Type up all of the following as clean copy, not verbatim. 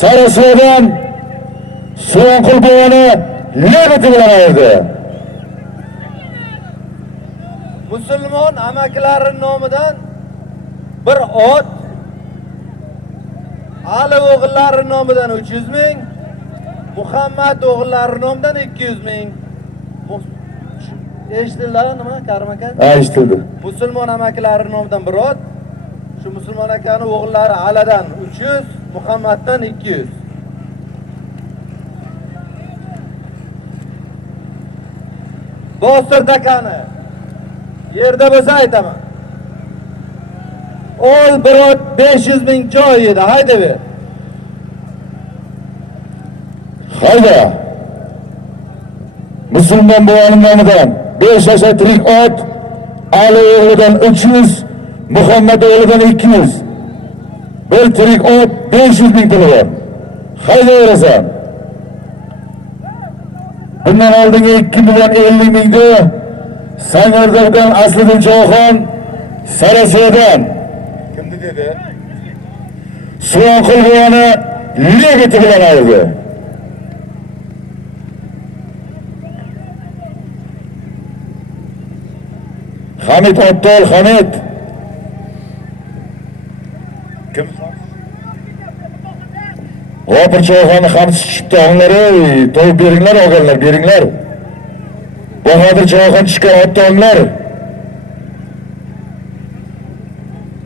Sarasuvadan So'nqul buvani lebiti bilan ayirdi. Musulmon amakilari nomidan bir ot, Ali o'g'illari nomidan 300 ming, Muhammad o'g'illari nomidan 200 ming. Eshitdilar nima Karim aka? Ha, eshitildi. Musulmon amakilari nomidan bir ot, shu musulmon akani o'g'illari Alidan 300, Muhammaddan 200. Bostir takani yerda bo'lsa aytaman. Ol bir ot 500 ming joy edi, hayda ber. Hayda. Musulmon buvaning nomidan 5 yashar tirik ot, Ali o'g'lidan 300, Muhammad o'g'lidan 200. Bir tirik ot 500 ming puli bor. Hayda verasan. Bundan oldingi 2 million 50 mingni Sangardardan Asliddin Javoxon Sarasuvadan Kimni dedi? So'nqul buvani lebiti bilan ayirdi. Hamid Ottol, Hamid. Kim? G'ofur Javoxonni ham chiqibdi, onlari to'y beringlar, olganlar, beringlar. Bahodir Javoxon chiqqan ottonlar.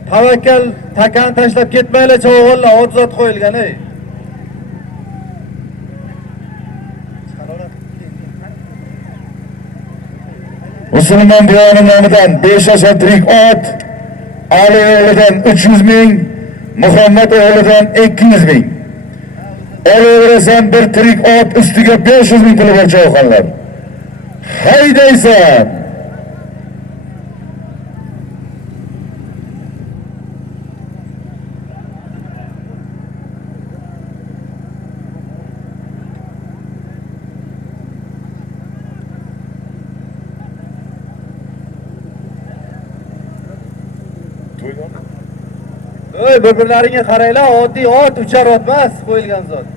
Tavakkal takani tashlab ketmaylar, Javoxonlar ot zot qo'yilgan ey. Musulmon buvaning nomidan 5 yashar tirik ot, Ali o'g'lidan 300 ming, Muhammad o'g'lidan 200 ming. Olaverasan bir tirik ot ustiga 500 ming puli bor Javoxonlar. Haydaysan. Ey, bir-birlaringga qaranglar, oddiy ot, uchar ot emas, qo'yilgan zot.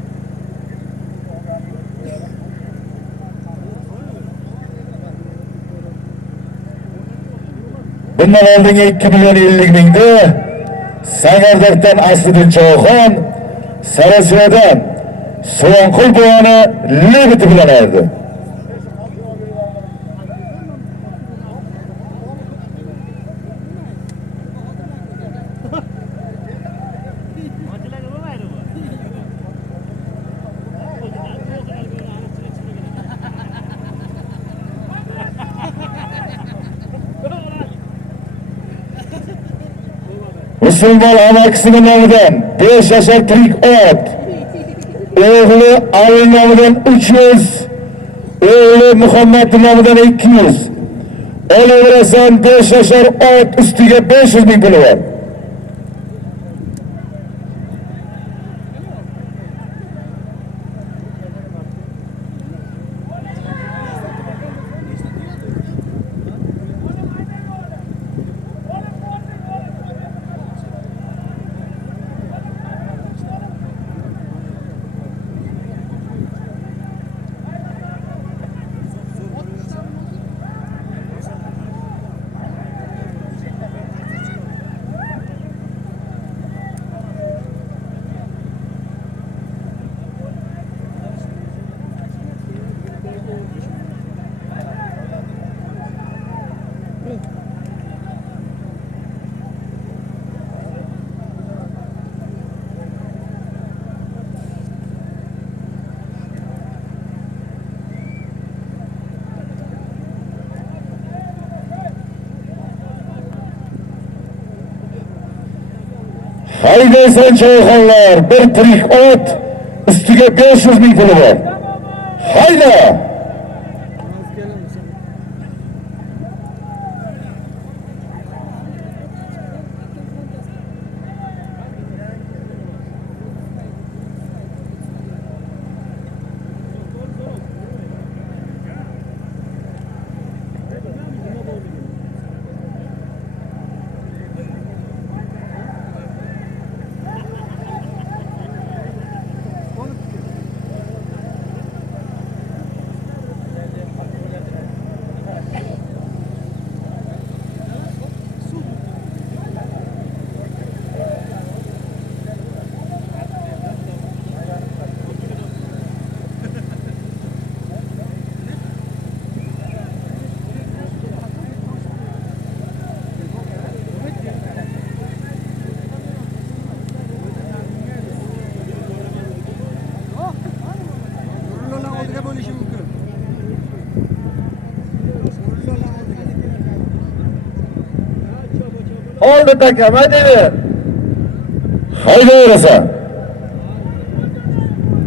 Bundan oldingi 2 million 50 mingni Sangardardan Asliddin Javoxon Sarasuvadan So'nqul buvani lebiti bilan ayirdi. Musulmon amakisining nomidan 5 yashar tirik ot, o'g'li Ali nomidan 300, o'g'li Muhammad nomidan 200. Olaverasan 5 yashar ot ustiga 500 ming puli bor. Haydaysan Javoxonlar, bir tirik ot ustiga 500 ming puli bor. Hayda! Oldi takam, aytaver. Haydaverasan.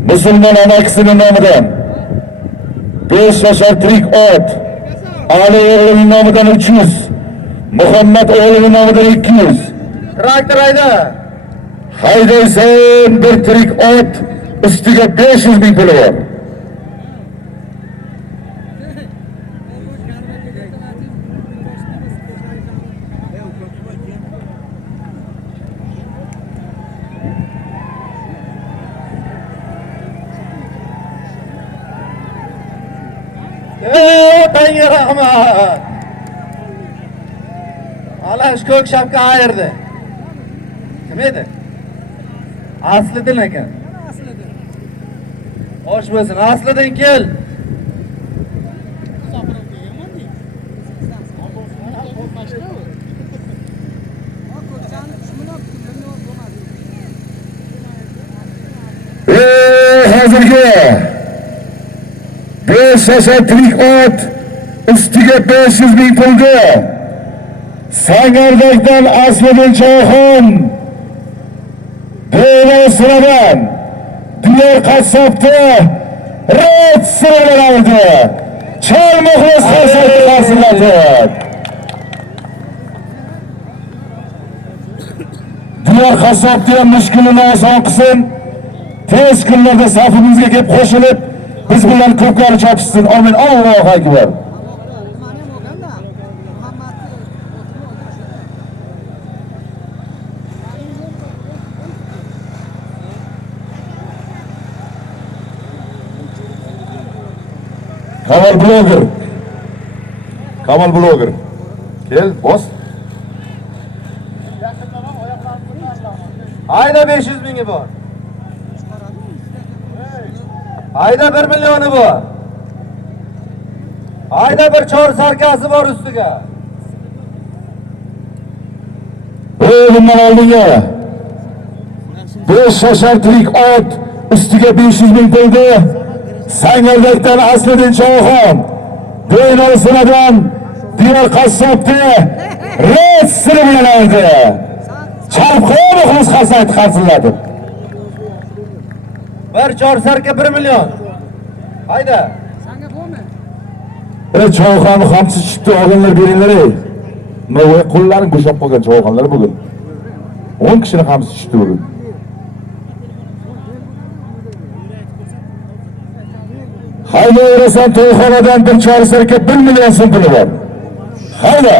Musulmon amakisining nomidan 5 yashar tirik ot, Ali o'g'lining nomidan 300, Muhammad o'g'lining nomidan 200. Traktor hayda. Haydaysan bir tirik ot, ustiga 500 ming puli bor. Otangga rahmat. Alash ko'k shapka ayirdi. Kim edi? Asliddin ekan. Hoş bo'lsin. Asliddin kel. Hozirgi 5 yashar tirik ot, ustiga 500 ming pulga Sangardakdan Asliddin Choyxon, Benosiradan Diyor qassobda red siralardi. Chol muxlis qarsilladi. Diyor qassobda ham mushkulini oson qilsin. Tez kunlarda safimizga kelib qo'shilib, biz bilan ko'pkari chopishsin. Amin. Allohu akbar. Kamal blogger. Kel, bos. Hayda 500 mingi bor. Hayda 1 millioni bor. Hayda bir chor sarkasi bor ustiga. Bundan oldinga 5 yashar tirik ot, ustiga 500 ming pulga Sangardakdan Asliddin Choyxon, Benosiradan Diyor qassobda red siralardi. Chalib qo'yib muxlis qarsilladi. Bir chor sarka 1 million. Hayda. Choyxon xamsi chiqdi, olinlar beringlar ey. Nima qo'llaring bo'shab qolgan choyxonlar bugun. 10 kishini xamsi chiqdi bugun. Haydaverasan to'yxonadan bir chor sarka 1 million so'm puli bor. Hayda.